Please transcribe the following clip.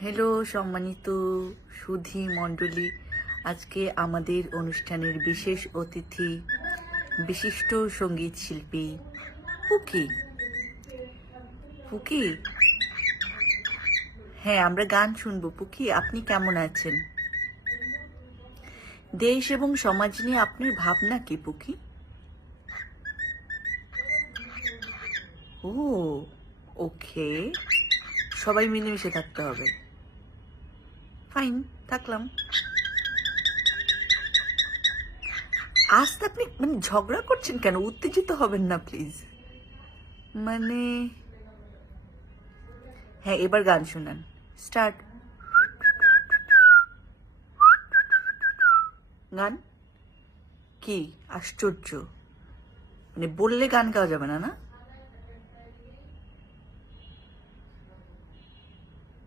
Hello সম্মানিত সুধী মণ্ডলী, আজকে আমাদের অনুষ্ঠানের বিশেষ অতিথি বিশিষ্ট সঙ্গীত শিল্পী পুকি। পুকি, হ্যাঁ আমরা গান শুনবো। পুকি, আপনি কেমন আছেন? দেশ এবং সমাজ নিয়ে আপনার ভাবনা কি পুকি? ও ওকে, সবাই মিলেমিশে থাকতে হবে। ফাইন, থাকলাম। আজ তো আপনি ঝগড়া করছেন কেন? উত্তেজিত হবেন না প্লিজ। হ্যাঁ, এবার গান শোনান। স্টার্ট। গান কি আশ্চর্য! বললে গান গাওয়া যাবে না? না